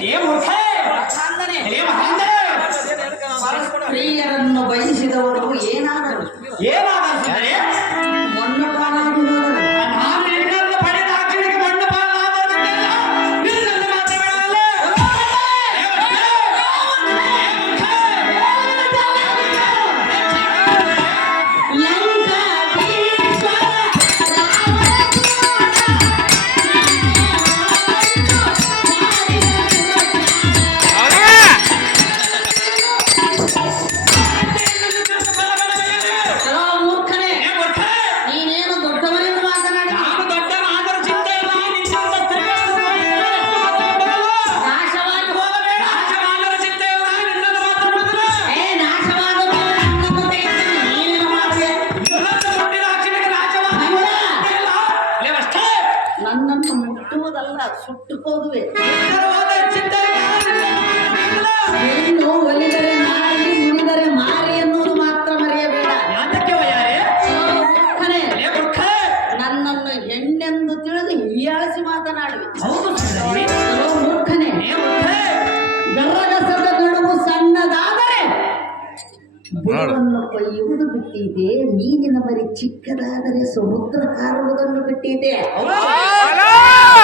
你不配 ಸುಟ್ಟು ಹೋದುವೆ ಕೊಯ್ಯುವುದು ಬಿಟ್ಟಿದೆ ಮಾತ್ರ ನನ್ನನ್ನು ಹೆಣ್ಣೆಂದು ಚಿಕ್ಕದಾದರೆ ಸಮುದ್ರ ಕಾರುವುದನ್ನು ಬಿಟ್ಟಿದೆ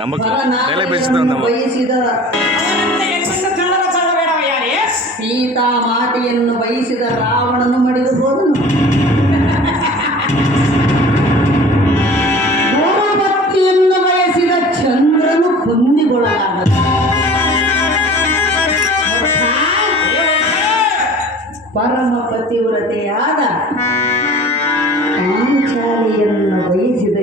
நமக்கு வேலை பேச்சு தான் நம்ம சீதா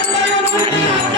Thank you.